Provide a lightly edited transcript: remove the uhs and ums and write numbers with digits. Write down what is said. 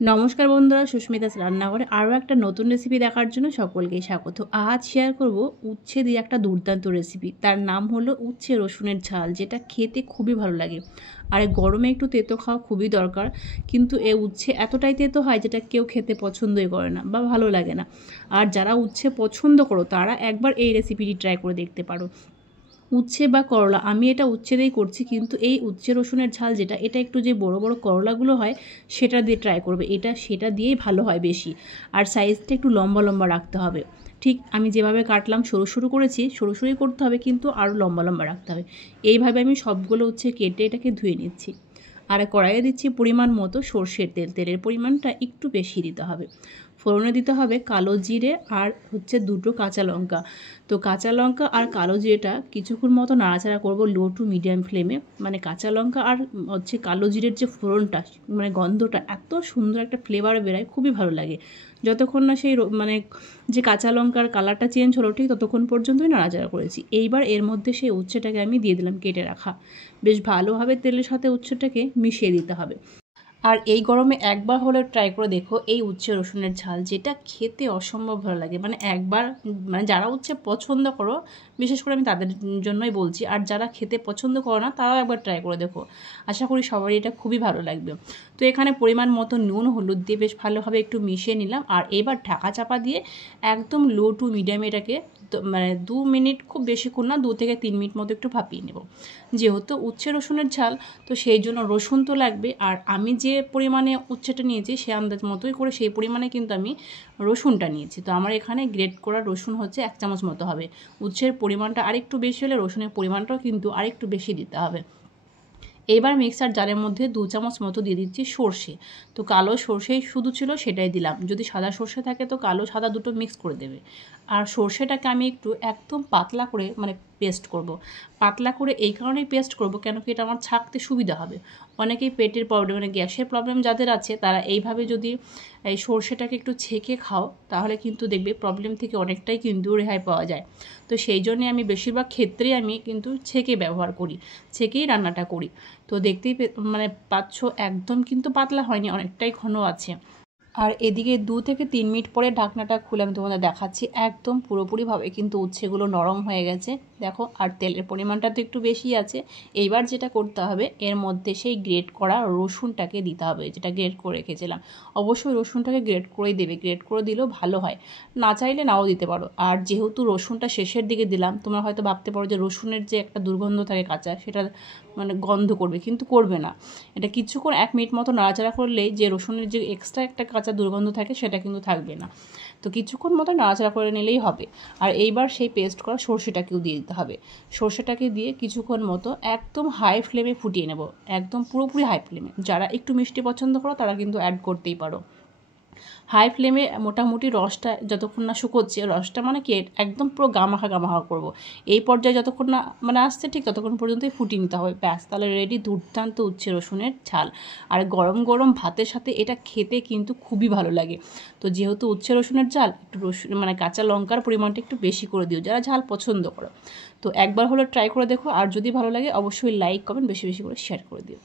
নমস্কার বন্ধুরা, সুস্মিতাস রান্নাঘরে আরও একটা নতুন রেসিপি দেখার জন্য সকলকেই স্বাগত। আজ শেয়ার করব উচ্ছে দিয়ে একটা দুর্দান্ত রেসিপি। তার নাম হলো উচ্ছে রসুনের ঝাল, যেটা খেতে খুবই ভালো লাগে। আর গরমে একটু তেতো খাওয়া খুবই দরকার, কিন্তু এ উচ্ছে এতটাই তেতো হয় যেটা কেউ খেতে পছন্দই করে না বা ভালো লাগে না। আর যারা উচ্ছে পছন্দ করো তারা একবার এই রেসিপিটি ট্রাই করে দেখতে পারো। উচ্ছে বা করলা, আমি এটা উচ্ছে দিয়েই করছি, কিন্তু এই উচ্ছে রসুনের ঝাল যেটা, এটা একটু যে বড় বড় করলাগুলো হয় সেটা দিয়ে ট্রাই করবে। এটা সেটা দিয়েই ভালো হয় বেশি। আর সাইজটা একটু লম্বা লম্বা রাখতে হবে। ঠিক আমি যেভাবে কাটলাম সরু সরু করেছি, সরু সরুই করতে হবে, কিন্তু আরও লম্বা লম্বা রাখতে হবে। এইভাবে আমি সবগুলো উচ্ছে কেটে এটাকে ধুয়ে নিচ্ছি। আর কড়াইয়ে দিচ্ছি পরিমাণ মতো সর্ষের তেল। তেলের পরিমাণটা একটু বেশি দিতে হবে। ফোড়নে দিতে হবে কালো জিরে আর হচ্ছে দুটো কাঁচা লঙ্কা। তো কাঁচা লঙ্কা আর কালো জিরেটা কিছুক্ষণ মতো নাড়াচাড়া করব লো টু মিডিয়াম ফ্লেমে। মানে কাঁচা লঙ্কা আর হচ্ছে কালো জিরের যে ফোড়নটা, মানে গন্ধটা এত সুন্দর একটা ফ্লেভার বেরোয়, খুবই ভালো লাগে। যতক্ষণ না সেই মানে যে কাঁচা লঙ্কার কালারটা চেঞ্জ হলো, ঠিক ততক্ষণ পর্যন্তই নাড়াচাড়া করেছি। এইবার এর মধ্যে সেই উচ্ছেটাকে আমি দিয়ে দিলাম কেটে রাখা। বেশ ভালোভাবে তেলের সাথে উচ্ছেটাকে মিশিয়ে দিতে হবে। আর এই গরমে একবার হলে ট্রাই করে দেখো এই উচ্ছে রসুনের ঝাল, যেটা খেতে অসম্ভব ভালো লাগে। মানে একবার, মানে যারা উচ্ছে পছন্দ করো, বিশেষ করে আমি তাদের জন্যই বলছি, আর যারা খেতে পছন্দ করো না তারাও একবার ট্রাই করে দেখো। আশা করি সবারই এটা খুবই ভালো লাগবে। তো এখানে পরিমাণ মতো নুন হলুদ দিয়ে বেশ ভালোভাবে একটু মিশিয়ে নিলাম। আর এবার ঢাকা চাপা দিয়ে একদম লো টু মিডিয়ামে এটাকে মানে 2 মিনিট, খুব বেশিক্ষণ না, 2 থেকে 3 মিনিট মতো একটু ভাপিয়ে নেব। যেহেতু উচ্ছে রসুনের ঝাল, তো সেই জন্য রসুন তো লাগবে। আর আমি যে পরিমাণে উচ্ছেটা নিয়েছি সে আন্দাজ মতোই করে সেই পরিমাণে কিন্তু আমি রসুনটা নিয়েছি। তো আমার এখানে গ্রেট করা রসুন হচ্ছে 1 চামচ মতো হবে। উচ্ছের পরিমাণটা আরেকটু বেশি হলে রসুনের পরিমাণটাও কিন্তু আরেকটু বেশি দিতে হবে। এবার মিক্সার জারের মধ্যে 2 চামচ মতো দিয়ে দিচ্ছি সর্ষে। তো কালো সর্ষেই শুধু ছিল, সেটাই দিলাম। যদি সাদা সর্ষে থাকে তো কালো সাদা দুটো মিক্স করে দেবে। আর সর্ষেটাকে আমি একটু একদম পাতলা করে মানে পেস্ট করব। পাতলা করে এই কারণেই পেস্ট করব কেন কি এটা আমার ছাঁকতে সুবিধা হবে। অনেকেই পেটের প্রবলেম, মানে গ্যাসের প্রবলেম যাদের আছে, তারা এইভাবে যদি এই সর্ষেটাকে একটু ছেঁকে খাও তাহলে কিন্তু দেখবে প্রবলেম থেকে অনেকটাই কিন্তু রেহাই পাওয়া যায়। তো সেই জন্যে আমি বেশিরভাগ ক্ষেত্রেই আমি কিন্তু ছেঁকে ব্যবহার করি, ছেঁকেই রান্নাটা করি। তো দেখতেই মানে পাচ্ছ একদম কিন্তু পাতলা হয়নি, অনেকটাই ঘন আছে। আর এদিকে 2 থেকে 3 মিনিট পরে ঢাকনাটা খুলে আমি তোমাদের দেখাচ্ছি, একদম পুরোপুরিভাবে কিন্তু উচ্ছেগুলো নরম হয়ে গেছে দেখো। আর তেলের পরিমাণটা তো একটু বেশি আছে। এইবার যেটা করতে হবে, এর মধ্যে সেই গ্রেট করা রসুনটাকে দিতে হবে, যেটা গ্রেট করে রেখেছিলাম। অবশ্যই রসুনটাকে গ্রেট করেই দেবে, গ্রেট করে দিলেও ভালো হয়, না চাইলে নাও দিতে পারো। আর যেহেতু রসুনটা শেষের দিকে দিলাম, তোমরা হয়তো ভাবতে পারো যে রসুনের যে একটা দুর্গন্ধ থাকে কাঁচা, সেটা মানে গন্ধ করবে, কিন্তু করবে না। এটা কিছুক্ষণ 1 মিনিট মতো নাড়াচাড়া করলেই যে রসুনের যে এক্সট্রা একটা কাঁচা দুর্গন্ধ থাকে সেটা কিন্তু থাকবে না। তো কিছুক্ষণ মতো নাড়াচাড়া করে নিলেই হবে। আর এইবার সেই পেস্ট করা সর্ষেটাকেও দিয়ে দিতে হবে। সর্ষেটাকে দিয়ে কিছুক্ষণ মতো একদম হাই ফ্লেমে ফুটিয়ে নেব, একদম পুরোপুরি হাই ফ্লেমে। যারা একটু মিষ্টি পছন্দ করো তারা কিন্তু অ্যাড করতেই পারো। হাই ফ্লেমে মোটামুটি রসটা যতক্ষণ না শুকোচ্ছে, রসটা মানে কি একদম পুরো গামাখা গামাখা করবো, এই পর্যায়ে যতক্ষণ না মানে আসছে ঠিক ততক্ষণ পর্যন্তই ফুটিয়ে নিতে হবে। ব্যাস, তাহলে রেডি দুর্দান্ত উচ্ছে রসুনের ঝাল। আর গরম গরম ভাতের সাথে এটা খেতে কিন্তু খুবই ভালো লাগে। তো যেহেতু উচ্ছে রসুনের ঝাল, একটু রসুন মানে কাঁচা লঙ্কার পরিমাণটা একটু বেশি করে দিও যারা ঝাল পছন্দ করো। তো একবার হলো ট্রাই করে দেখো, আর যদি ভালো লাগে অবশ্যই লাইক কমেন্ট বেশি বেশি করে শেয়ার করে দিও।